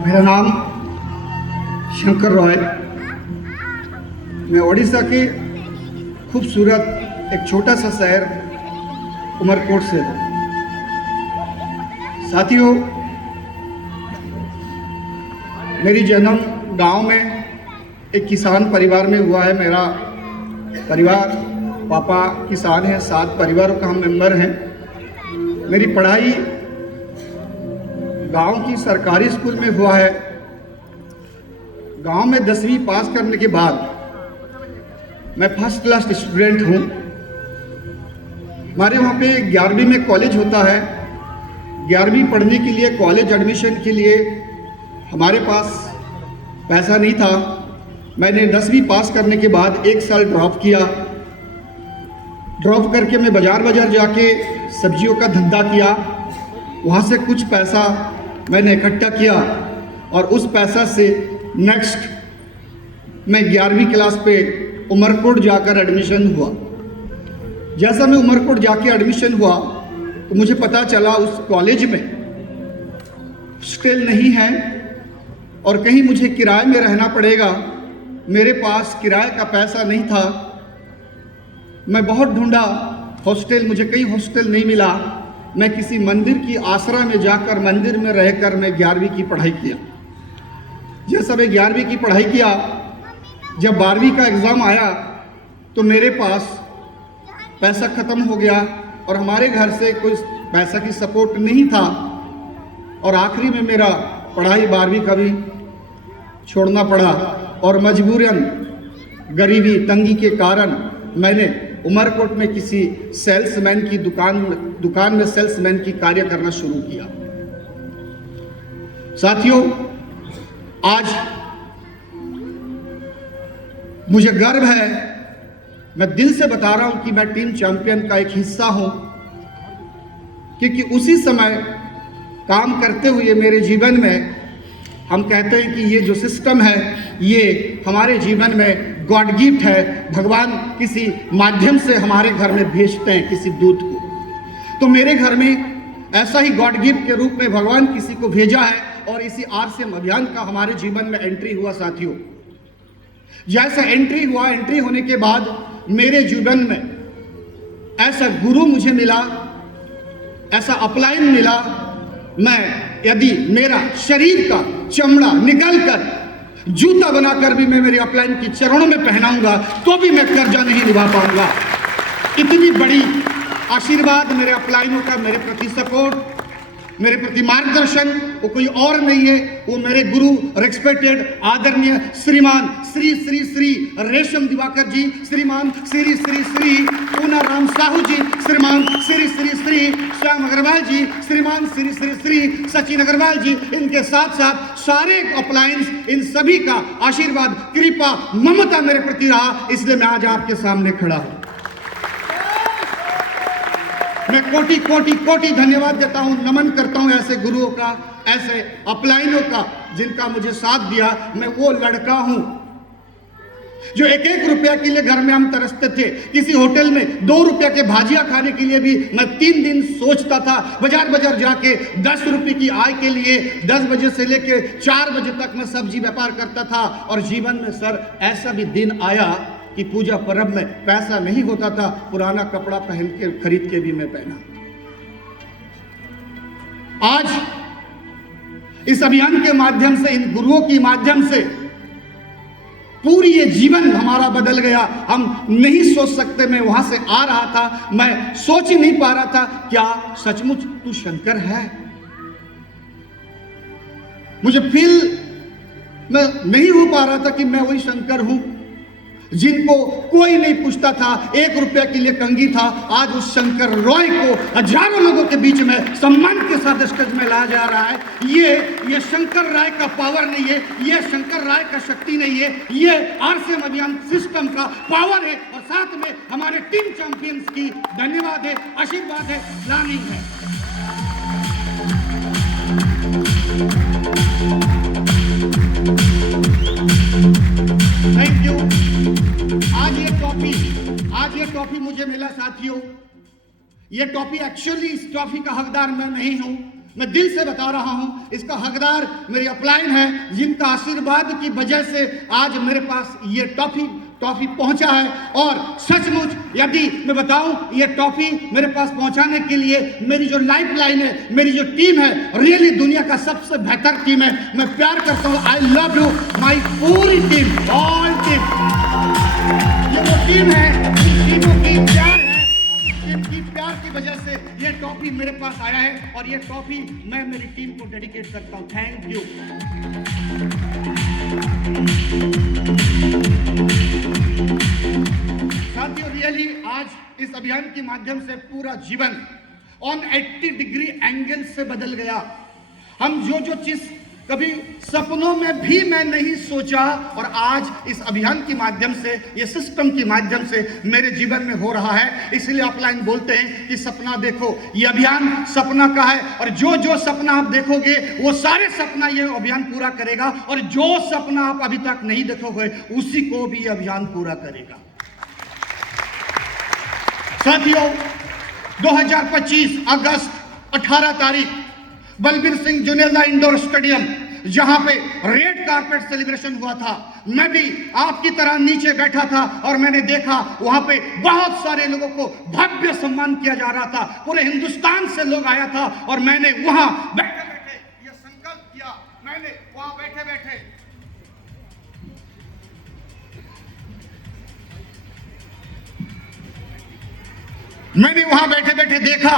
मेरा नाम शंकर रॉय। मैं ओडिशा के खूबसूरत एक छोटा सा शहर उमरकोट से हूँ। साथियों, मेरी जन्म गांव में एक किसान परिवार में हुआ है। मेरा परिवार, पापा किसान हैं, 7 परिवारों का हम मेंबर हैं। मेरी पढ़ाई गांव की सरकारी स्कूल में हुआ है। गांव में 10वीं पास करने के बाद मैं फर्स्ट क्लास स्टूडेंट हूं। हमारे वहाँ पे 11वीं में कॉलेज होता है। 11वीं पढ़ने के लिए, कॉलेज एडमिशन के लिए हमारे पास पैसा नहीं था। मैंने 10वीं पास करने के बाद 1 साल ड्रॉप किया। ड्रॉप करके मैं बाज़ार जाके सब्जियों का धंधा किया। वहाँ से कुछ पैसा मैंने इकट्ठा किया और उस पैसा से नेक्स्ट मैं 11वीं क्लास पे उमरकोट जाकर एडमिशन हुआ। जैसा मैं उमरकोट जाके एडमिशन हुआ तो मुझे पता चला उस कॉलेज में हॉस्टल नहीं है और कहीं मुझे किराए में रहना पड़ेगा। मेरे पास किराए का पैसा नहीं था। मैं बहुत ढूंढा हॉस्टल, मुझे कहीं हॉस्टल नहीं मिला। मैं किसी मंदिर की आसरा में जाकर मंदिर में रहकर मैं 11वीं की पढ़ाई किया। जैसा मैं 11वीं की पढ़ाई किया, जब 12वीं का एग्ज़ाम आया तो मेरे पास पैसा ख़त्म हो गया और हमारे घर से कोई पैसा की सपोर्ट नहीं था और आखिरी में मेरा पढ़ाई 12वीं का भी छोड़ना पड़ा और मजबूरन गरीबी तंगी के कारण मैंने उमरकोट में किसी सेल्समैन की दुकान में सेल्समैन की कार्य करना शुरू किया। साथियों, आज मुझे गर्व है, मैं दिल से बता रहा हूं कि मैं टीम चैंपियन का एक हिस्सा हूं, क्योंकि उसी समय काम करते हुए मेरे जीवन में हम कहते हैं कि ये जो सिस्टम है ये हमारे जीवन में गॉड गिफ्ट है। भगवान किसी माध्यम से हमारे घर में भेजते हैं किसी दूत को। तो मेरे घर में ऐसा ही गॉड गिफ्ट के रूप में भगवान किसी को भेजा है और इसी RCM अभियान का हमारे जीवन में एंट्री हुआ। साथियों, जैसा एंट्री हुआ, एंट्री होने के बाद मेरे जीवन में ऐसा गुरु मुझे मिला, ऐसा अपलाइन मिला। मैं यदि मेरा शरीर का चमड़ा निकल कर जूता बनाकर भी मैं मेरे अपलाइन की चरणों में पहनाऊंगा तो भी मैं कर्जा नहीं निभा पाऊंगा। इतनी बड़ी आशीर्वाद मेरे अपलाइनों का, मेरे प्रति सपोर्ट, मेरे प्रति मार्गदर्शन वो कोई और नहीं है, वो मेरे गुरु रेस्पेक्टेड आदरणीय श्रीमान श्री श्री श्री रेशम दिवाकर जी, श्रीमान श्री श्री श्री पूना राम साहू जी, श्रीमान श्री श्री श्री श्याम अग्रवाल जी, श्रीमान श्री श्री श्री सचिन अग्रवाल जी, इनके साथ साथ सारे अपलायंस, इन सभी का आशीर्वाद, कृपा, ममता मेरे प्रति रहा। इसलिए मैं आज आपके सामने खड़ा हूं। मैं कोटि कोटि कोटि धन्यवाद देता हूं, नमन करता हूं ऐसे गुरुओं का, ऐसे अपलाइनों का जिनका मुझे साथ दिया। मैं वो लड़का हूं जो 1-1 रुपया के लिए घर में हम तरसते थे। किसी होटल में 2 रुपया के भाजिया खाने के लिए भी मैं 3 दिन सोचता था। बाजार जाके 10 रुपये की आय के लिए 10 बजे से लेके 4 बजे तक मैं सब्जी व्यापार करता था। और जीवन में सर ऐसा भी दिन आया कि पूजा पर्व में पैसा नहीं होता था, पुराना कपड़ा पहन के खरीद के भी मैं पहना। आज इस अभियान के माध्यम से, इन गुरुओं के माध्यम से पूरी ये जीवन हमारा बदल गया। हम नहीं सोच सकते। मैं वहां से आ रहा था, मैं सोच ही नहीं पा रहा था क्या सचमुच तू शंकर है। मुझे फील मैं नहीं हो पा रहा था कि मैं वही शंकर हूं जिनको कोई नहीं पूछता था, 1 रुपया के लिए कंगी था। आज उस शंकर रॉय को हजारों लोगों के बीच में सम्मान के साथ स्टेज में लाया जा रहा है। ये शंकर राय का पावर नहीं है, ये शंकर राय का शक्ति नहीं है, ये RCM अभियान सिस्टम का पावर है। और साथ में हमारे टीम चैंपियंस की धन्यवाद है, आशीर्वाद है, प्लानिंग है। Thank you. आज ये ट्रॉफी मुझे मिला। साथियों, ये ट्रॉफी एक्चुअली, इस ट्रॉफी का हकदार मैं नहीं हूं। मैं दिल से बता रहा हूं, इसका हकदार मेरी अपलाइन है, जिनका आशीर्वाद की वजह से आज मेरे पास ये टॉफी पहुंचा है। और सचमुच यदि मैं बताऊं, ये टॉफी मेरे पास पहुंचाने के लिए मेरी जो लाइफ लाइन है, मेरी जो टीम है, रियली दुनिया का सबसे बेहतर टीम है। मैं प्यार करता हूं, आई लव यू माई पूरी टीम, ऑल टीम। ये वो टीम है, टीमों की प्यार है, टीम की प्यार की वजह से ये टॉफी मेरे पास आया है। और ये टॉफी मैं मेरी टीम को डेडिकेट करता हूं। Thank you. साथियों, रियली आज इस अभियान के माध्यम से पूरा जीवन ऑन 80 डिग्री एंगल से बदल गया। हम जो चीज कभी सपनों में भी मैं नहीं सोचा, और आज इस अभियान के माध्यम से, ये सिस्टम के माध्यम से मेरे जीवन में हो रहा है। इसलिए ऑफलाइन बोलते हैं कि सपना देखो, ये अभियान सपना का है, और जो सपना आप देखोगे वो सारे सपना ये अभियान पूरा करेगा, और जो सपना आप अभी तक नहीं देखोगे उसी को भी ये अभियान पूरा करेगा। साथियों, 2025 अगस्त 18 तारीख बलबीर सिंह जुनेजा इंडोर स्टेडियम, जहां पे रेड कारपेट सेलिब्रेशन हुआ था, मैं भी आपकी तरह नीचे बैठा था और मैंने देखा वहां पे बहुत सारे लोगों को भव्य सम्मान किया जा रहा था। पूरे हिंदुस्तान से लोग आया था, और मैंने वहां बैठे बैठे ये संकल्प किया, मैंने वहां बैठे बैठे देखा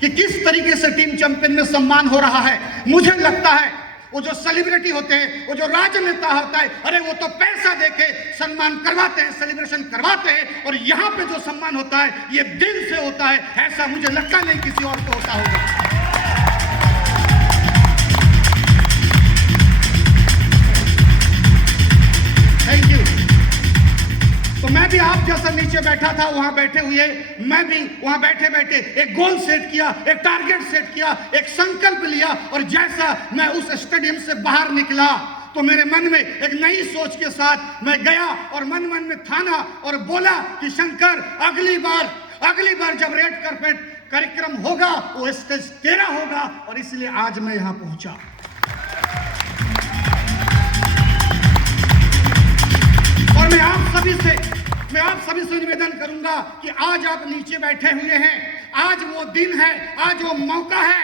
कि किस तरीके से टीम चैंपियन में सम्मान हो रहा है। मुझे लगता है वो जो सेलिब्रिटी होते हैं, वो जो राजनेता होता है, अरे वो तो पैसा देके सम्मान करवाते हैं, सेलिब्रेशन करवाते हैं, और यहां पे जो सम्मान होता है ये दिल से होता है। ऐसा मुझे लगता नहीं किसी और को होता होगा। Thank you. तो मैं भी आप जैसा नीचे बैठा था, वहां बैठे हुए मैं भी वहां बैठे बैठे एक गोल सेट किया, एक टारगेट सेट किया, एक संकल्प लिया, और जैसा मैं उस स्टेडियम से बाहर निकला तो मेरे मन में एक नई सोच के साथ मैं गया और मन में ठाना और बोला कि शंकर, अगली बार जब रेड कारपेट कार्यक्रम होगा वो स्टेज तेरा होगा, और इसलिए आज मैं यहां पहुंचा। और मैं आप सभी से निवेदन करूंगा कि आज आप नीचे बैठे हुए हैं, आज वो दिन है, आज वो मौका है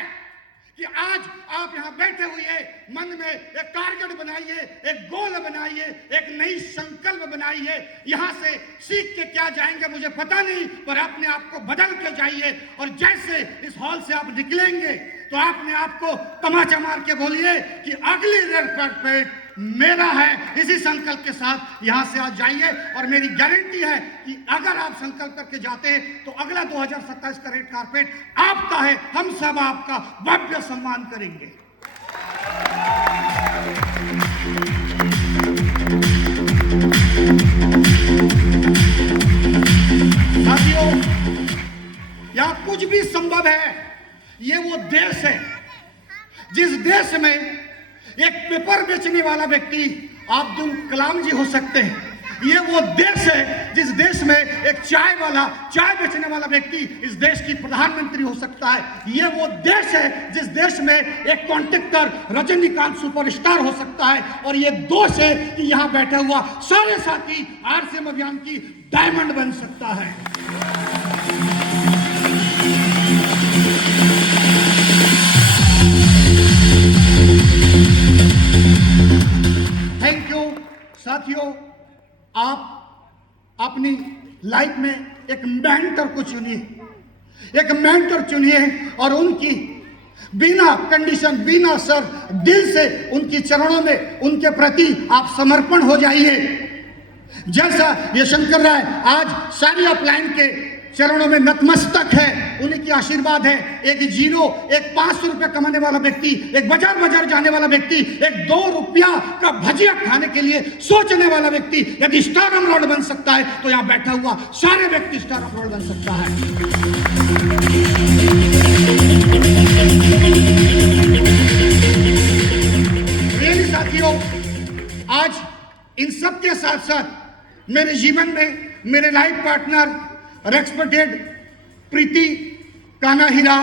कि आज आप यहां बैठे हुए मन में एक टारगेट बनाइए, एक गोल बनाइए, एक नई संकल्प बनाइए। यहां से सीख के क्या जाएंगे मुझे पता नहीं, पर अपने आप को बदल के जाइए, और जैसे इस हॉल से आप निकलेंगे तो अपने आप को तमाचा मार के बोलिए कि अगली रेड कारपेट मेरा है। इसी संकल्प के साथ यहां से आज जाइए, और मेरी गारंटी है कि अगर आप संकल्प करके जाते हैं तो अगला 2027 का रेड कारपेट आपका है। हम सब आपका भव्य सम्मान करेंगे। साथियों, यहां कुछ भी संभव है। ये वो देश है जिस देश में एक पेपर बेचने वाला व्यक्ति अब्दुल कलाम जी हो सकते हैं। ये वो देश है जिस देश में एक चाय बेचने वाला व्यक्ति इस देश की प्रधानमंत्री हो सकता है। ये वो देश है जिस देश में एक कॉन्ट्रैक्टर रजनीकांत सुपरस्टार हो सकता है। और ये दोष है कि यहां बैठा हुआ सारे साथी आरसीएम अभियान की डायमंड बन सकता है। Thank you. साथियों, आप अपनी लाइफ में एक मेंटर को चुनिए, और उनकी बिना कंडीशन, बिना शर्त, दिल से उनकी चरणों में उनके प्रति आप समर्पण हो जाइए। जैसा ये शंकर राय आज सारी अपलाइन के चरणों में नतमस्तक है, उन्हीं की आशीर्वाद है। एक 500 रुपया कमाने वाला व्यक्ति, एक बाजार जाने वाला व्यक्ति, एक 2 रुपया का भजिया खाने के लिए सोचने वाला व्यक्ति यदि स्टार अमरोड बन सकता है तो यहां बैठा हुआ सारे व्यक्ति स्टार अमरोड बन सकता है। रियली साथियों, आज इन सब के साथ साथ मेरे जीवन में मेरे लाइफ पार्टनर रेस्पेक्टेड प्रीति कान्हा हीरा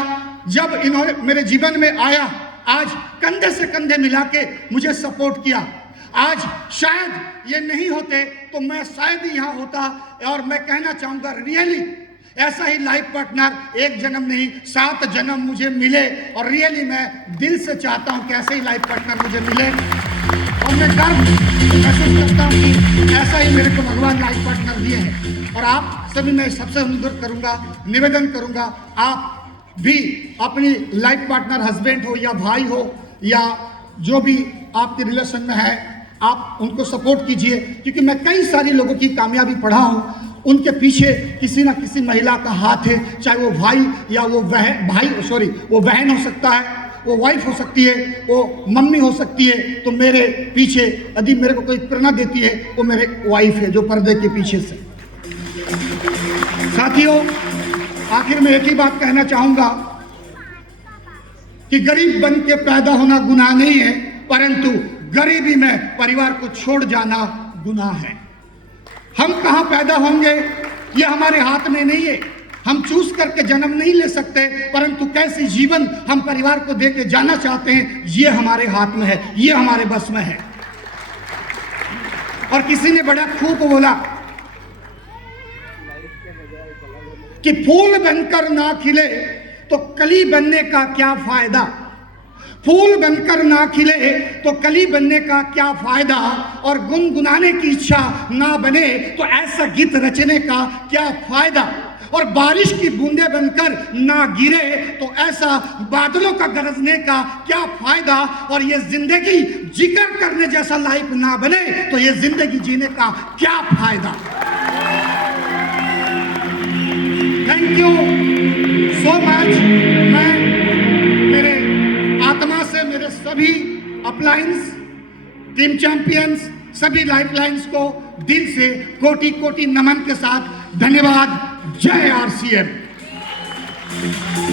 जब इन्होंने मेरे जीवन में आया, आज कंधे से कंधे मिला के मुझे सपोर्ट किया। आज शायद ये नहीं होते तो मैं शायद ही यहाँ होता। और मैं कहना चाहूँगा रियली ऐसा ही लाइफ पार्टनर एक जन्म नहीं 7 जन्म मुझे मिले। और रियली मैं दिल से चाहता हूँ कि ऐसे ही लाइफ पार्टनर मुझे मिले। और मैं गर्व महसूस करता हूँ कि ऐसा ही मेरे को भगवान लाइफ पार्टनर दिए हैं। और आप सभी मैं सबसे अनुरोध करूँगा, निवेदन करूँगा, आप भी अपनी लाइफ पार्टनर हस्बैंड हो या भाई हो या जो भी आपके रिलेशन में है, आप उनको सपोर्ट कीजिए। क्योंकि मैं कई सारी लोगों की कामयाबी पढ़ा हूँ, उनके पीछे किसी ना किसी महिला का हाथ है, चाहे वो भाई या वो वो बहन हो सकता है, वो वाइफ हो सकती है, वो मम्मी हो सकती है। तो मेरे पीछे यदि मेरे को कोई प्रेरणा देती है वो मेरे वाइफ है जो पर्दे के पीछे से। साथियों, आखिर में एक ही बात कहना चाहूंगा कि गरीब बन के पैदा होना गुनाह नहीं है, परंतु गरीबी में परिवार को छोड़ जाना गुनाह है। हम कहां पैदा होंगे ये हमारे हाथ में नहीं है, हम चूज करके जन्म नहीं ले सकते, परंतु कैसे जीवन हम परिवार को देके जाना चाहते हैं ये हमारे हाथ में है, ये हमारे बस में है। और किसी ने बड़ा खूब बोला कि फूल बनकर ना खिले तो कली बनने का क्या फायदा, फूल बनकर ना खिले तो कली बनने का क्या फायदा, और गुनगुनाने की इच्छा ना बने तो ऐसा गीत रचने का क्या फायदा, और बारिश की बूंदें बनकर ना गिरे तो ऐसा बादलों का गरजने का क्या फायदा, और ये जिंदगी जिक्र करने जैसा लाइफ ना बने तो ये जिंदगी जीने का क्या फायदा। Thank you so much. मैं मेरे आत्मा से मेरे सभी अपलाइंस, टीम चैंपियंस, सभी लाइफ लाइन्स को दिल से कोटि कोटि नमन के साथ धन्यवाद। जय आरसीएम।